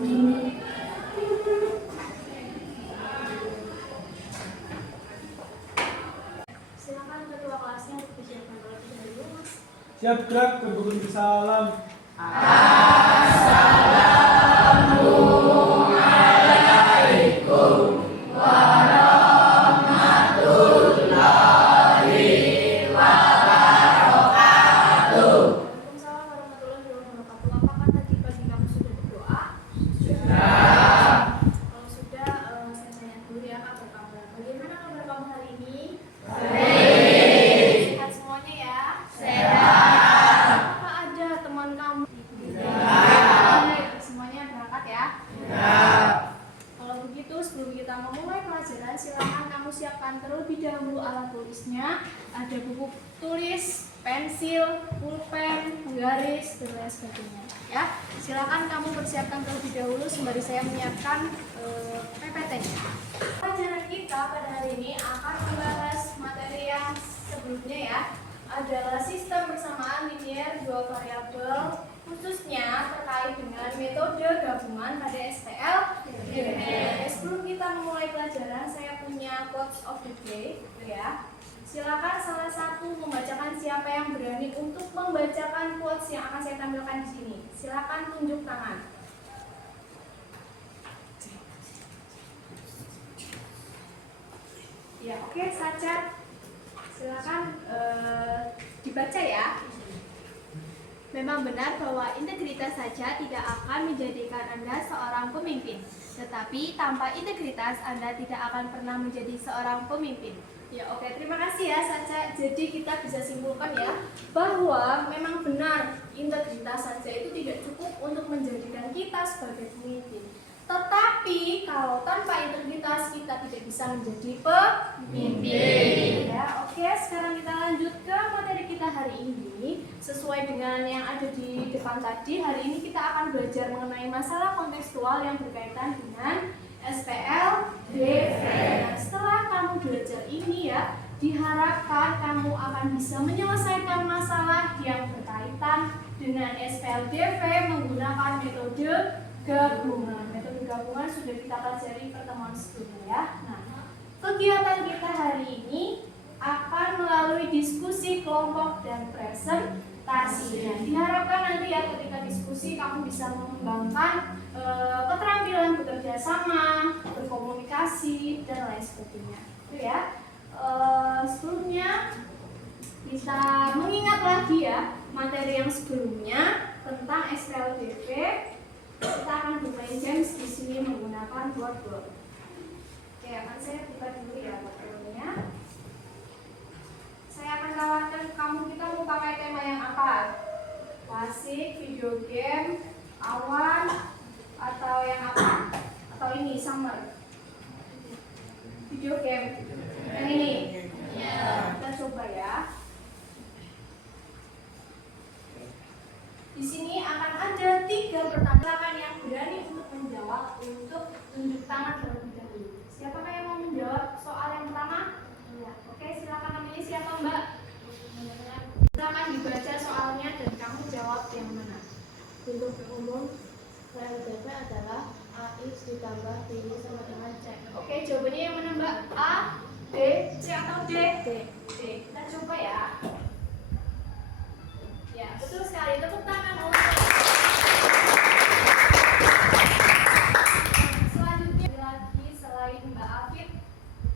Silakan ketua kelasnya untuk disiapkan terlebih dahulu, Mas. Siap gerak ke buku salam. Waalaikumsalam warahmatullahi wabarakatuh. Apakah tadi pagi kamu sudah berdoa? Kalau sudah, saya tanya dulu ya kabar kamu. Bagaimana kabar kamu hari ini? Sehat semuanya ya? Apakah ada teman kamu? Semuanya berangkat ya? Kalau begitu, sebelum kita memulai pelajaran, silakan kamu siapkan terlebih dahulu alat tulisnya. Ada buku tulis, pensil, pulpen, penggaris, dan lain sebagainya. Ya, silakan kamu persiapkan terlebih dahulu sembari saya menyiapkan PPT-nya. Pelajaran kita pada hari ini akan membahas materi yang sebelumnya ya, adalah sistem persamaan linear dua variabel, khususnya terkait dengan metode gabungan pada SPL. Sebelum kita memulai pelajaran, saya punya quotes of the day, ya. Silakan salah satu membacakan, siapa yang berani untuk membacakan quotes yang akan saya tampilkan di sini. Silakan tunjuk tangan. Ya, oke, Saca. Silakan dibaca ya. Memang benar bahwa integritas saja tidak akan menjadikan Anda seorang pemimpin. Tetapi tanpa integritas Anda tidak akan pernah menjadi seorang pemimpin. Ya, oke, terima kasih ya Saca. Jadi kita bisa simpulkan ya bahwa memang benar integritas saja itu tidak cukup untuk menjadikan kita sebagai pemimpin. Tetapi kalau tanpa integritas kita tidak bisa menjadi pemimpin. Ya, oke, sekarang kita lanjut ke materi kita hari ini. Sesuai dengan yang ada di depan tadi, hari ini kita akan belajar mengenai masalah kontekstual yang berkaitan dengan SPL DV. Nah, setelah kamu belajar ini ya, diharapkan kamu akan bisa menyelesaikan masalah yang berkaitan dengan SPL DV menggunakan metode gabungan. Metode gabungan sudah kita pelajari pertemuan sebelumnya ya. Nah, kegiatan kita hari ini akan melalui diskusi kelompok dan presentasi. Nah, diharapkan nanti ya ketika diskusi kamu bisa mengembangkan keterampilan bekerja sama, berkomunikasi, dan lain sebagainya. Itu ya. Sebelumnya kita mengingat lagi ya materi yang sebelumnya tentang SPLDV. Kita akan bermain games di sini menggunakan board. Oke, akan saya buka dulu ya materinya. Saya akan tawarkan kamu, kita mau pakai tema yang apa? Klasik, video game, awan, atau yang apa? Atau ini summer? Video game. Yang ini. Kita coba ya. Di sini akan ada 3 pertanyaan yang berani untuk menjawab, untuk tunjuk tangan terlebih dahulu. Siapakah yang mau menjawab soal yang pertama? Ya. Oke, silakan, namanya siapa Mbak? Silakan dibaca soalnya dan kamu jawab yang mana. Bentuk umum PLDV adalah AX ditambah BY sama dengan C. Oke, jawabannya yang mana Mbak? A, B, C atau D? D. Kita coba ya. Ya, betul sekali. Tepuk tangan untuk. Selanjutnya lagi selain Mbak Afid,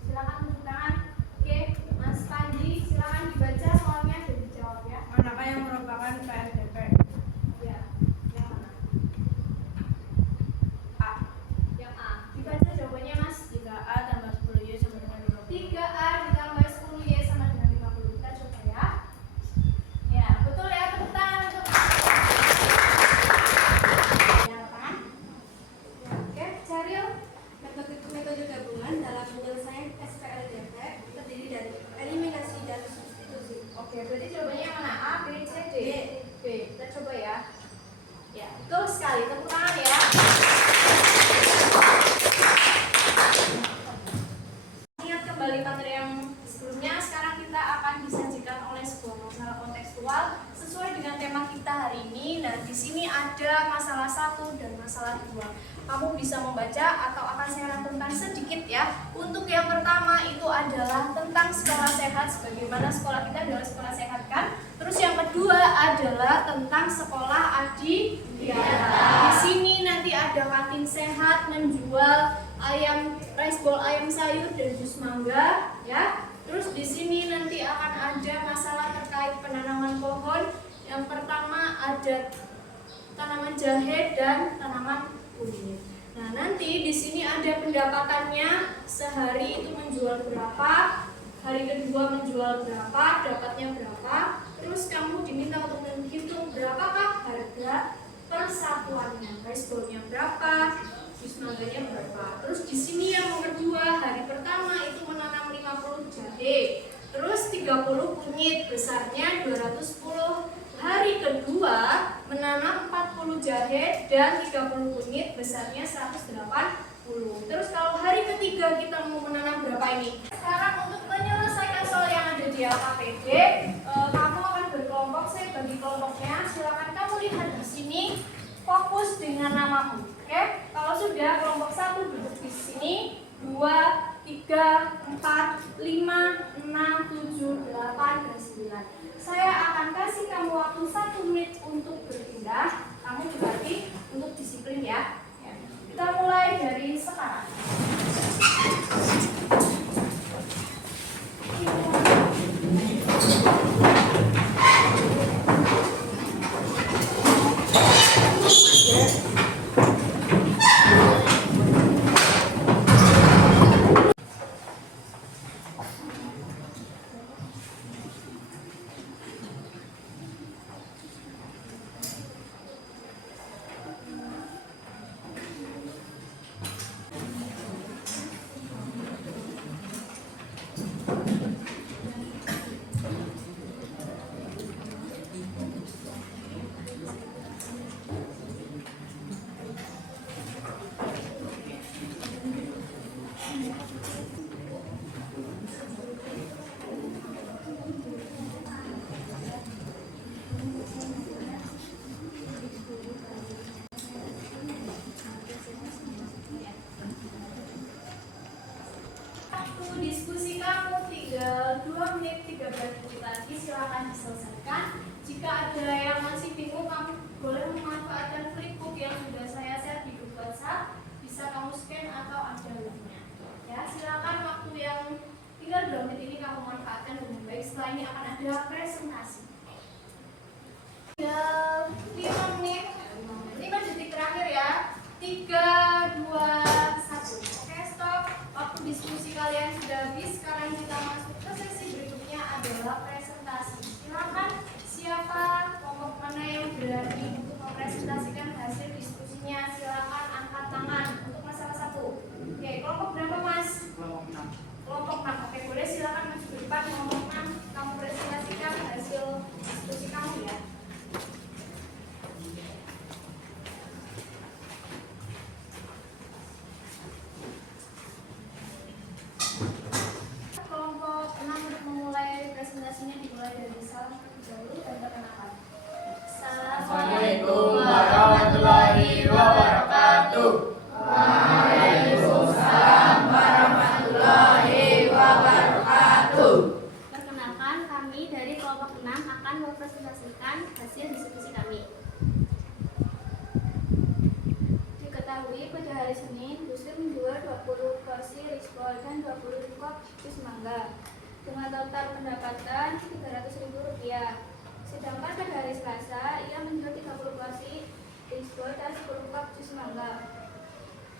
silakan tunjuk tangan. Oke, Mas Panji, silakan dibaca soalnya dan dijawab ya. Manakah yang merupakan PLDV? Ya, yang mana? A. Yang A. Dibaca jawabannya Mas. 3A tambah 10Y sama dengan 50. 3A ditambah 10Y sama dengan 50. Kita coba ya. Ya, betul ya. Tepuk tangan untuk. Ya, tangan. Ya, oke, Caril. Metode gabungan dalam penyelesaian SPLDV terdiri dari eliminasi dan substitusi. Oke, berarti jawabannya yang mana? A, B, C, D? B. Kita coba ya. Ya, betul sekali. Tepuk tangan ya. Ingat kembali materi yang sebelumnya. Sekarang kita akan disajikan oleh sebuah masalah kontekstual sesuai dengan tema kita hari ini. Nah, di sini ada masalah 1 dan masalah 2. kamu bisa membaca atau akan saya rangkumkan sedikit ya. Untuk yang pertama itu adalah tentang sekolah sehat, sebagaimana sekolah kita adalah sekolah sehat kan. Terus yang kedua adalah tentang sekolah adiwiyata. Di sini nanti ada kantin sehat menjual ayam rice bowl, ayam sayur dan jus mangga ya. Terus di sini nanti akan ada masalah terkait penanaman pohon. Yang pertama ada tanaman jahe dan tanaman kunyit. Nah, nanti di sini ada pendapatannya, sehari itu menjual berapa, hari kedua menjual berapa, dapatnya berapa. Terus kamu diminta untuk menghitung berapakah harga persatuannya, rice bowl-nya berapa, jus mangganya berapa. Terus di sini yang nomor 2, hari pertama itu menanam 50 jahe, terus 30 kunyit, besarnya 210. Hari kedua menanam 40 jahe dan 30 kunyit, besarnya 180. Terus kalau hari ketiga kita mau menanam berapa ini? Sekarang untuk menyelesaikan soal yang ada di LKPD, kamu akan berkelompok, saya bagi kelompoknya. Silakan kamu lihat di sini, fokus dengan namamu. Oke? Kalau sudah, kelompok 1 duduk di sini, 2, 3, 4, 5, 6, 7, 8, dan 9. Saya akan kasih kamu waktu 1 menit untuk berpindah. Kamu berarti untuk disiplin ya. Kita mulai dari sekarang. Diskusi kamu tinggal 2 menit 13 detik lagi, silakan diselesaikan. Jika ada yang masih bingung, kamu boleh memanfaatkan flipbook yang sudah saya share di grup WhatsApp, bisa kamu scan atau ada linknya. Ya, silakan waktu yang tinggal 2 menit ini kamu manfaatkan dengan baik. Setelah ini akan ada presentasi. Tinggal 5 menit, 5 detik terakhir ya. 3, 2, 1. Oke, stop. Waktu diskusi kalian sudah habis. Sekarang kita masuk ke sesi berikutnya adalah presentasi. Silakan siapa kelompok mana yang berani untuk mempresentasikan hasil diskusinya, silakan angkat tangan untuk masalah 1. Oke, kelompok berapa Mas? Kelompok 6. Kelompok 6. Oke, boleh silakan maju ke depan kelompok 6. Kamu presentasikan hasil diskusi kamu ya. Kelompok 6 untuk memulai presentasinya dimulai dari salam terlebih dahulu dan perkenalan. Assalamualaikum warahmatullahi wabarakatuh. Waalaikumsalam warahmatullahi wabarakatuh. Perkenalkan, kami dari kelompok 6 akan mempresentasikan hasil diskusi kami. Diketahui pada hari Senin, Muslim menjual 20 porsi rice bowl dan 20 cup jus mangga dengan total pendapatan Rp300.000. Sedangkan pada hari Selasa, ia menjual 30 porsi rice bowl dan 10 cup jus mangga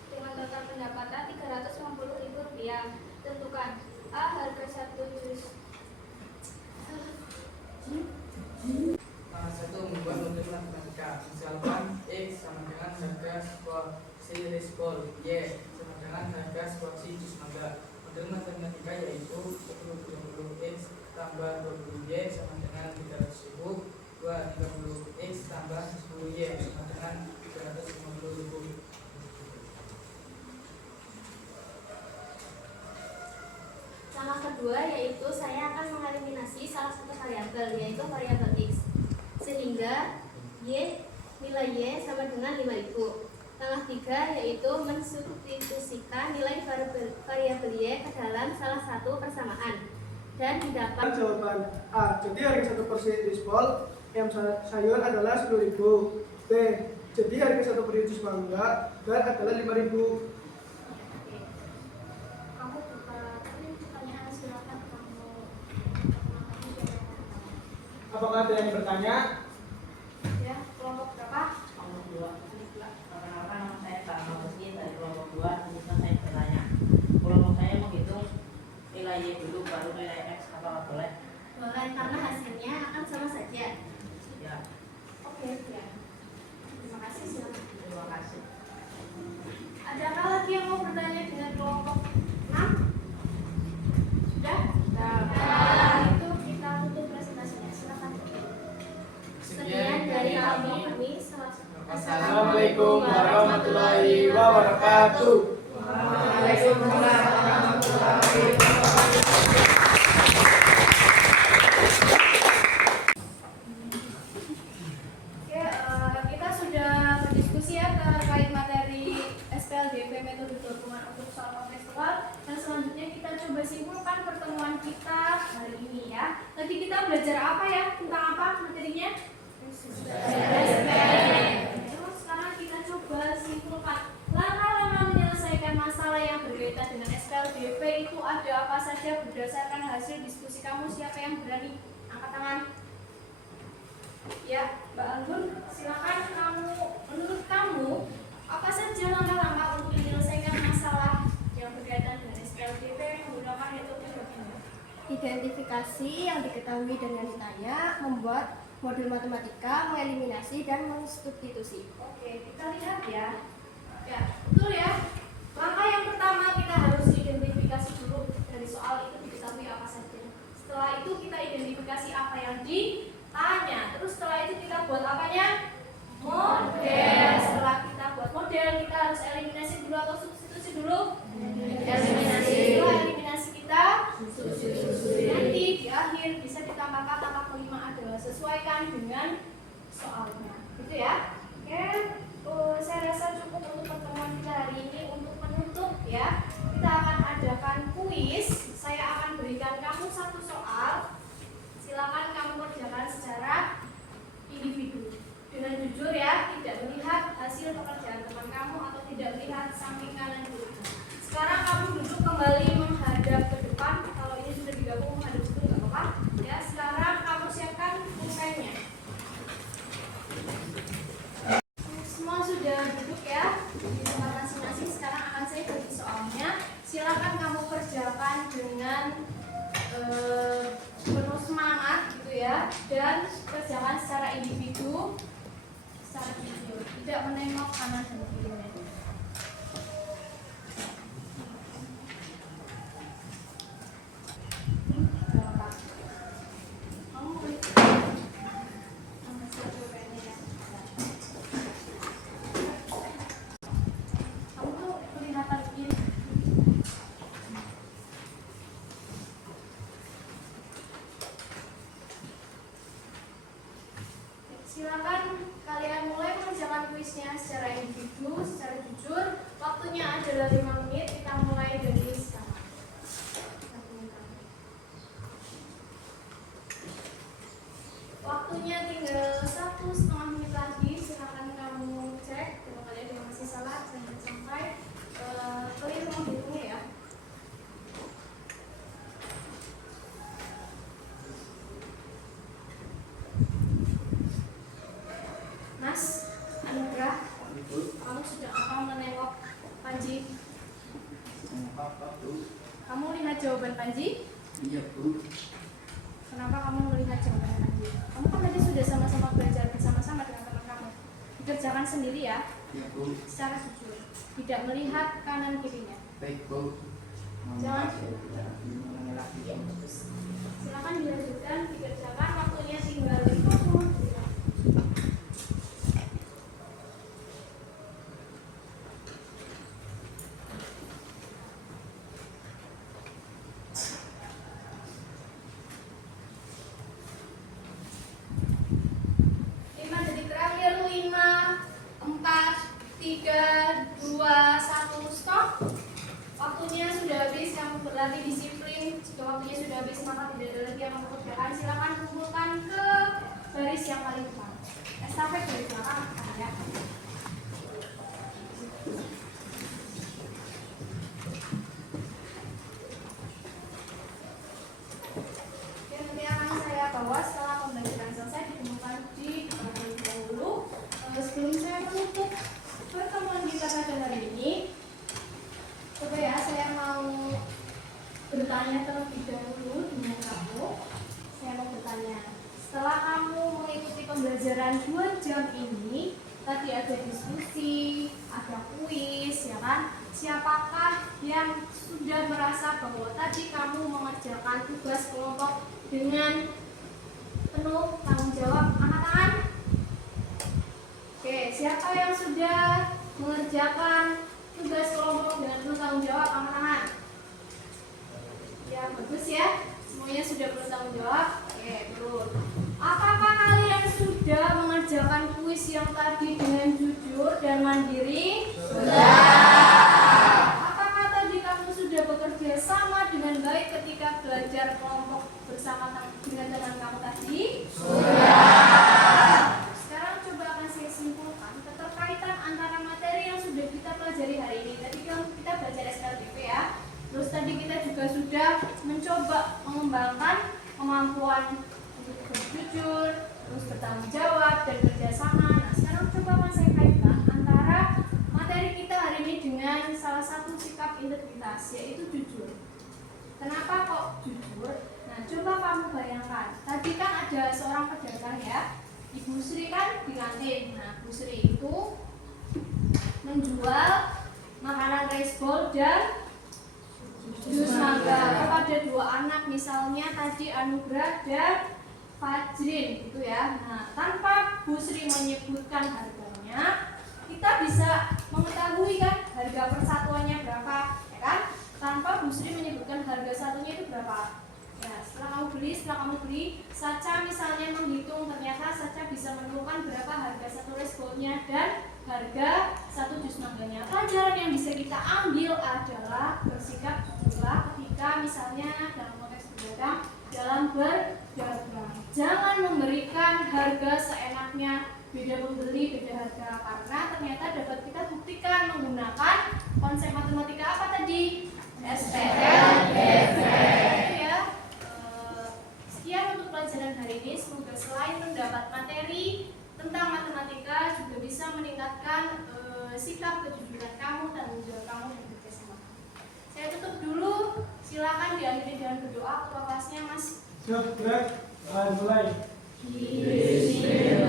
dengan total pendapatan Rp350.000. Tentukan A. Harga 1 jus. Satu, membuat model matematika. Misalkan X sama dengan harga porsi rice bowl, Y sama dengan harga porsi jus mangga. Model matematika yaitu 10x tambah 20y sama dengan 300.000, 30x tambah 10y sama dengan 350.000. Langkah kedua yaitu saya akan mengeliminasi salah satu variabel, yaitu variabel X, sehingga nilai Y sama dengan 5.000. Langkah 3 yaitu mensubstitusikan nilai variabel Y ke dalam salah satu persamaan dan didapat Jawaban A. Jadi harga 1 porsi rispol M sayur adalah 10.000. B. Jadi harga 1 porsi jus mangga adalah 5.000. kamu buka pertanyaan, silakan kamu. Apakah ada yang bertanya? Ya, kelompok berapa? Kelompok 2. Perkenalkan, nama saya Kak Magusin dari kelompok 2. Bisa saya bertanya. Kelompok saya menghitung nilai Y dulu baru nilai X, apakah boleh? Boleh, karena hasilnya akan sama saja. Ya, Oke, ya. Terima kasih, silakan. terima kasih. Adakah lagi yang mau bertanya dengan kelompok 6? Sudah? Nah, itu kita tutup presentasinya. Silakan. Sekian dari kami. Assalamualaikum warahmatullahi wabarakatuh. Waalaikumsalam warahmatullahi Oke, kita sudah berdiskusi ya terkait materi SPLDP metode gabungan untuk soal kontekstual, dan selanjutnya kita coba simpulkan pertemuan kita hari ini ya. Tadi kita belajar apa ya? Tentang apa materinya? Terus sekarang kita coba simpulkan langkah-langkah menyelesaikan masalah yang berkaitan dengan SPLDP itu ada apa saja berdasarkan hasil diskusi kamu. Siapa yang berani angkat tangan? Ya, Mbak Anggun, silakan kamu. Menurut kamu, apa saja langkah-langkah untuk menyelesaikan masalah yang berkaitan dengan SPLDP menggunakan metode gabungan? Identifikasi yang diketahui dengan ditanya, membuat modul matematika, mengeliminasi dan mensubstitusi. Oke, kita lihat ya. Ya, betul ya. Langkah yang pertama kita harus identifikasi dulu dari soal itu diketahui apa saja. Setelah itu kita identifikasi apa yang ditanya. Terus setelah itu kita buat apanya? Model. Setelah kita buat model, kita harus eliminasi dulu atau substitusi dulu? Eliminasi. Setelah eliminasi kita substitusi. Nanti di akhir bisa ditambahkan langkah kelima adalah sesuaikan dengan soalnya. Gitu ya. Oke, saya rasa cukup untuk pertemuan kita hari ini. Untuk penutup ya, kita akan adakan kuis. Saya akan berikan kamu satu soal. Silakan kamu kerjakan secara individu. Dengan jujur ya, tidak melihat hasil pekerjaan teman kamu atau tidak melihat samping kanan kiri. Sekarang kamu duduk kembali menghadap ke depan. Kalau ini sudah digabung menghadap itu nggak apa-apa. Ya, sekarang kamu siapkan pulpennya. Semua sudah duduk ya di tempat masing-masing. Sekarang akan saya bagi soalnya. Silakan kamu kerjakan dengan penuh semangat gitu ya, dan kerjakan secara individu, secara video, tidak menengok kanan dan kiri. Silakan kalian mulai mengerjakan kuisnya secara individu, secara jujur. Waktunya adalah 5 menit. Kita mulai dari sekarang. Waktunya tinggal 1,5 menit lagi. Silakan kamu cek. Kalau kalian yang masih salah, jangan sampai kalian menghitungnya ya. Mas Anugrah, kamu sudah apa menengok Panji? Kamu lihat jawaban Panji? Iya, Bu. Kenapa kamu melihat jawaban Panji? Kamu kan tadi sudah sama-sama belajar bersama-sama dengan teman kamu. Dikerjakan sendiri ya, Iya, Bu. secara jujur. Tidak melihat kanan kirinya. Baik, Bu. Jangan. Mengelak Silakan dilanjutkan, dikerjakan. Waktunya tinggal 50 menit. Detik terakhir 5, 4, 3, 3, 2, 1, stop. Waktunya sudah habis, kamu berlatih disiplin. Jika waktunya sudah habis, maka tidak ada lagi yang mengerjakan. Silakan kumpulkan ke baris yang paling depan. Estafet dari belakang ya. Oke, nanti akan saya bawa setelah pembelajaran selesai ditemukan di terlebih dahulu. Sebelum saya menutup pertemuan kita pada hari ini, coba ya saya mau bertanya terlebih dahulu dengan kamu. Saya mau bertanya, setelah kamu mengikuti pembelajaran 2 jam ini, tadi ada diskusi, ada kuis, ya kan? Siapakah yang sudah merasa bahwa tadi kamu mengerjakan tugas kelompok dengan penuh tanggung jawab? Angkat tangan. Oke, siapa yang sudah mengerjakan tugas kelompok dengan penuh tanggung jawab? Angkat tangan. Ya, bagus ya. Semuanya sudah bertanggung jawab. Oke, terus. Apakah kalian sudah mengerjakan kuis yang tadi dengan jujur dan mandiri? Apakah tadi kamu sudah bekerja sama dengan baik ketika belajar kelompok bersama dengan teman kamu tadi? Sekarang coba akan saya simpulkan keterkaitan antara materi yang sudah kita pelajari hari ini. Tadi kan kita belajar SLDP ya. Terus tadi kita juga sudah mencoba mengembangkan kemampuan untuk berjujur, terus bertanggung jawab dan kerjasama. Nah, sekarang coba akan saya kaitkan antara materi kita hari ini dengan salah satu sikap integritas, yaitu jujur. Kenapa kok jujur? Nah, coba kamu bayangkan. Tadi kan ada seorang pedagang ya, Ibu Sri kan di kantin. Nah, Bu Sri itu menjual makanan rice bowl dan jus mangga kepada 2 anak, misalnya tadi Anugrah dan Fajrin gitu ya. Nah, tanpa Bu Sri menyebutkan harganya, kita bisa mengetahui kan harga persatuannya berapa, ya kan? Tanpa Bu Sri menyebutkan harga satunya itu berapa. Ya, setelah kamu beli, Sacha misalnya menghitung, ternyata Sacha bisa menemukan berapa harga satu rice bowl-nya dan harga satu jus mangganya. Pelajaran yang bisa kita ambil adalah bersikap jujurlah ketika misalnya dalam konteks berdagang dalam berdagang. Jangan memberikan harga seenaknya, beda pembeli, beda harga, karena ternyata dapat kita buktikan menggunakan konsep matematika apa tadi? SPLDV. Ya. Sekian untuk pelajaran hari ini. Semoga selain mendapat materi tentang matematika juga bisa meningkatkan sikap kejujuran kamu dan menjawab kamu dan kerjasama. Saya tutup dulu. Silakan diakhiri dengan berdoa. Ketua kelasnya Mas. Siap, mulai. Bismillah.